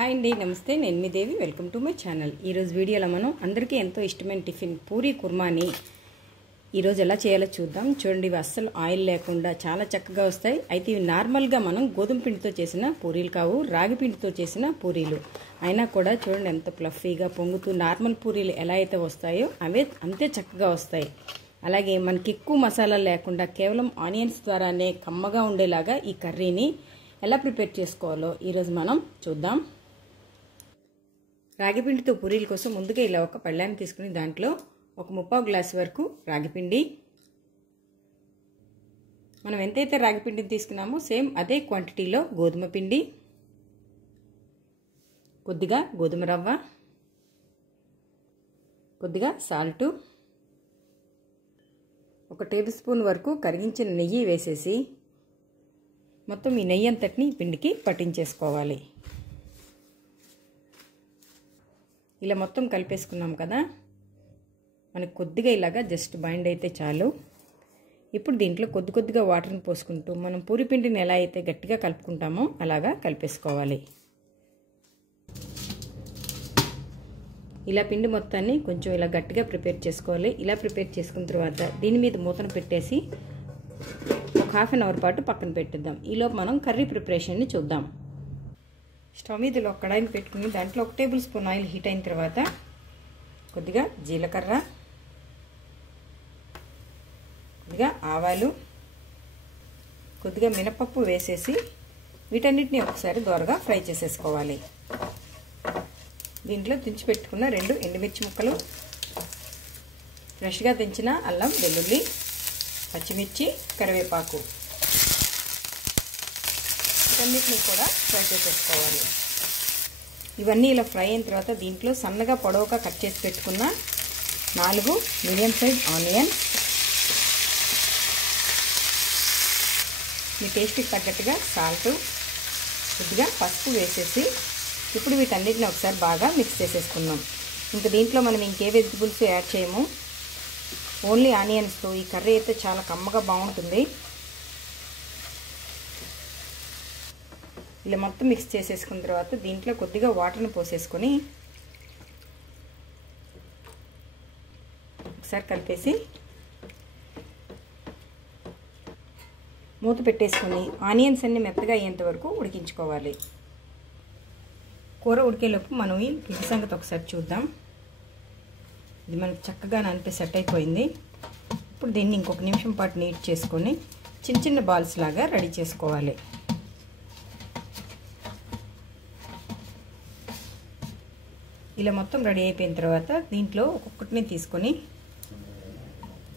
Hi అండి, నమస్తే. నేను మీ Devi. Welcome to my channel. ఈరోజు వీడియోలో మనం అందరికీ ఎంతో ఇష్టమైన టిఫిన్ పూరీ కుర్మాని ఈరోజు ఎలా చేయాలో చూద్దాం. చూడండి, ఇవి అస్సలు ఆయిల్ లేకుండా చాలా చక్కగా వస్తాయి. అయితే ఇవి నార్మల్గా మనం గోధుమ పిండితో చేసిన పూరీలు కావు, రాగి పిండితో చేసిన పూరీలు. అయినా కూడా చూడండి ఎంత ఫ్లఫీగా పొంగుతూ నార్మల్ పూరీలు ఎలా అయితే వస్తాయో అవే అంతే చక్కగా వస్తాయి. అలాగే మనకి ఎక్కువ మసాలా లేకుండా కేవలం ఆనియన్స్ ద్వారానే కమ్మగా ఉండేలాగా ఈ కర్రీని ఎలా ప్రిపేర్ చేసుకోవాలో ఈరోజు మనం చూద్దాం. రాగిపిండితో పూరీల కోసం ముందుగా ఇలా ఒక పళ్ళాన్ని తీసుకుని దాంట్లో ఒక 3/4 గ్లాసు వరకు రాగిపిండి, మనం ఎంతైతే రాగిపిండిని తీసుకున్నామో సేమ్ అదే క్వాంటిటీలో గోధుమ పిండి, కొద్దిగా గోధుమ రవ్వ, కొద్దిగా సాల్టు, 1 టేబుల్ స్పూన్ వరకు కరిగించిన నెయ్యి వేసేసి మొత్తం ఈ నెయ్యి అంతటిని పిండికి పట్టించేసుకోవాలి. ఇలా మొత్తం కలిపేసుకున్నాం కదా, మనకు కొద్దిగా ఇలాగా జస్ట్ బైండ్ అయితే చాలు. ఇప్పుడు దీంట్లో కొద్దిగా వాటర్ని పోసుకుంటూ మనం పూరి పిండిని ఎలా అయితే గట్టిగా కలుపుకుంటామో అలాగా కలిపేసుకోవాలి. ఇలా పిండి మొత్తాన్ని కొంచెం ఇలా గట్టిగా ప్రిపేర్ చేసుకోవాలి. ఇలా ప్రిపేర్ చేసుకున్న తర్వాత దీని మీద మూతను పెట్టేసి ఒక ½ అన్ అవర్ పాటు పక్కన పెట్టేద్దాం. ఈలోపు మనం కర్రీ ప్రిపరేషన్ని చూద్దాం. స్టవ్ మీద ఒక కడాయిని పెట్టుకుని దాంట్లో 1 టేబుల్ స్పూన్ ఆయిల్ హీట్ అయిన తర్వాత కొద్దిగా జీలకర్ర, కొద్దిగా ఆవాలు, కొద్దిగా మినపప్పు వేసేసి వీటన్నిటిని ఒకసారి దోరగా ఫ్రై చేసేసుకోవాలి. దీంట్లో తుంచి పెట్టుకున్న 2 ఎండుమిర్చి ముక్కలు, ఫ్రెష్గా దించిన అల్లం వెల్లుల్లి, పచ్చిమిర్చి, కరివేపాకు వీటన్నిటిని కూడా ఫ్రై చేసేసుకోవాలి. ఇవన్నీ ఇలా ఫ్రై అయిన తర్వాత దీంట్లో సన్నగా పొడవుగా కట్ చేసి పెట్టుకున్న 4 మీడియం సైజ్ ఆనియన్, మీ టేస్ట్కి తగ్గట్టుగా సాల్ట్, కొద్దిగా పసుపు వేసేసి ఇప్పుడు వీటన్నిటిని ఒకసారి బాగా మిక్స్ చేసేసుకుందాం. ఇంకా దీంట్లో మనం ఇంకే వెజిటబుల్స్ యాడ్ చేయము, ఓన్లీ ఆనియన్స్తో ఈ కర్రీ అయితే చాలా కమ్మగా బాగుంటుంది. ఇలా మొత్తం మిక్స్ చేసేసుకున్న తర్వాత దీంట్లో కొద్దిగా వాటర్ని పోసేసుకొని ఒకసారి కలిపేసి మూత పెట్టేసుకొని ఆనియన్స్ అన్ని మెత్తగా అయ్యేంత వరకు ఉడికించుకోవాలి. కూర ఉడికేలోపు మనం ఈ పిండి సంగతి ఒకసారి చూద్దాం. ఇది మనకు చక్కగా నానిపి సెట్ అయిపోయింది. ఇప్పుడు దీన్ని ఇంకొక నిమిషం పాటు నీట్ చేసుకొని చిన్న చిన్న బాల్స్ లాగా రెడీ చేసుకోవాలి. ఇలా మొత్తం రెడీ అయిపోయిన తర్వాత దీంట్లో ఒక్కొక్కటిని తీసుకొని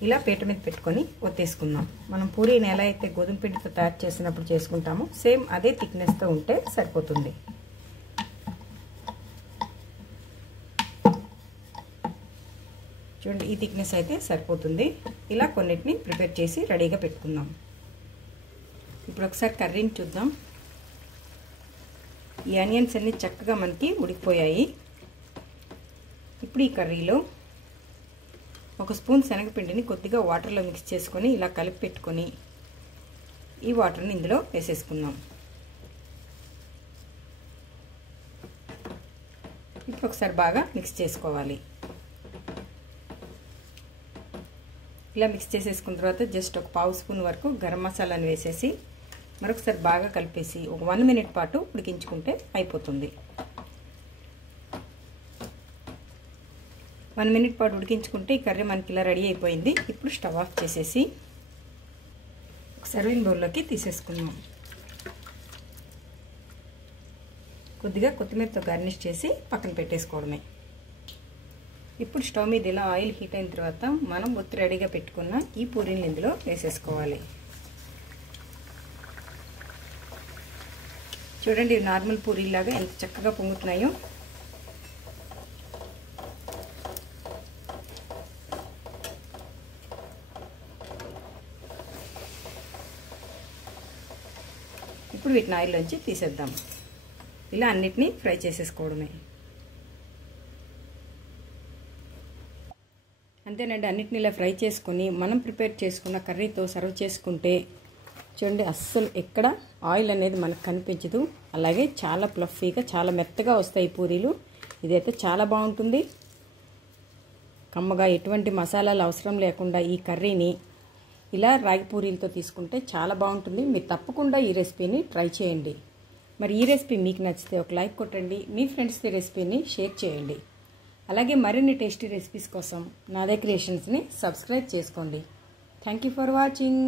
ఇలా పీట మీద పెట్టుకొని ఒత్తేసుకుందాం. మనం పూరీని ఎలా అయితే గోధుమ పిండితో తయారు చేసినప్పుడు చేసుకుంటామో సేమ్ అదే థిక్నెస్తో ఉంటే సరిపోతుంది. చూడండి, ఈ థిక్నెస్ అయితే సరిపోతుంది. ఇలా కొన్నిటిని ప్రిపేర్ చేసి రెడీగా పెట్టుకుందాం. ఇప్పుడు ఒకసారి కర్రీని చూద్దాం. ఈ ఆనియన్స్ అన్నీ చక్కగా మనకి ఉడికిపోయాయి. ఇప్పుడు ఈ కర్రీలో 1 స్పూన్ శనగపిండిని కొద్దిగా వాటర్లో మిక్స్ చేసుకొని ఇలా కలిపి పెట్టుకొని ఈ వాటర్ని ఇందులో వేసేసుకుందాం. ఇప్పుడు ఒకసారి బాగా మిక్స్ చేసుకోవాలి. ఇలా మిక్స్ చేసేసుకున్న తర్వాత జస్ట్ ఒక ½ స్పూన్ వరకు గరం మసాలాను వేసేసి మరొకసారి బాగా కలిపేసి ఒక 1 మినిట్ పాటు ఉడికించుకుంటే అయిపోతుంది. 1 మినిట్ పాటు ఉడికించుకుంటే ఈ కర్రీ మనకి ఇలా రెడీ అయిపోయింది. ఇప్పుడు స్టవ్ ఆఫ్ చేసేసి ఒక సర్వింగ్ బౌల్లోకి తీసేసుకుందాం. కొద్దిగా కొత్తిమీరతో గార్నిష్ చేసి పక్కన పెట్టేసుకోవడమే. ఇప్పుడు స్టవ్ మీద ఇలా ఆయిల్ హీట్ అయిన తర్వాత మనం ఒత్తి రెడీగా పెట్టుకున్న ఈ పూరీని ఇందులో వేసేసుకోవాలి. చూడండి, నార్మల్ పూరీలాగా ఎంత చక్కగా పొంగుతున్నాయో. ఇప్పుడు వీటిని ఆయిల్లోంచి తీసేద్దాం. ఇలా అన్నిటినీ ఫ్రై చేసేసుకోవడమే. అంతేనండి, అన్నిటిని ఇలా ఫ్రై చేసుకొని మనం ప్రిపేర్ చేసుకున్న కర్రీతో సర్వ్ చేసుకుంటే చూడండి అస్సలు ఎక్కడ ఆయిల్ అనేది మనకు కనిపించదు. అలాగే చాలా ఫ్లఫీగా చాలా మెత్తగా వస్తాయి పూరీలు. ఇదైతే చాలా బాగుంటుంది. కమ్మగా ఎటువంటి మసాలాలు అవసరం లేకుండా ఈ కర్రీని ఇలా రాగి పూరీలతో తీసుకుంటే చాలా బాగుంటుంది. మీరు తప్పకుండా ఈ రెసిపీని ట్రై చేయండి. మరి ఈ రెసిపీ మీకు నచ్చితే ఒక లైక్ కొట్టండి. మీ ఫ్రెండ్స్కి రెసిపీని షేర్ చేయండి. అలాగే మరిన్ని టేస్టీ రెసిపీస్ కోసం నాదే క్రియేషన్స్ని సబ్స్క్రైబ్ చేసుకోండి. Thank you for watching.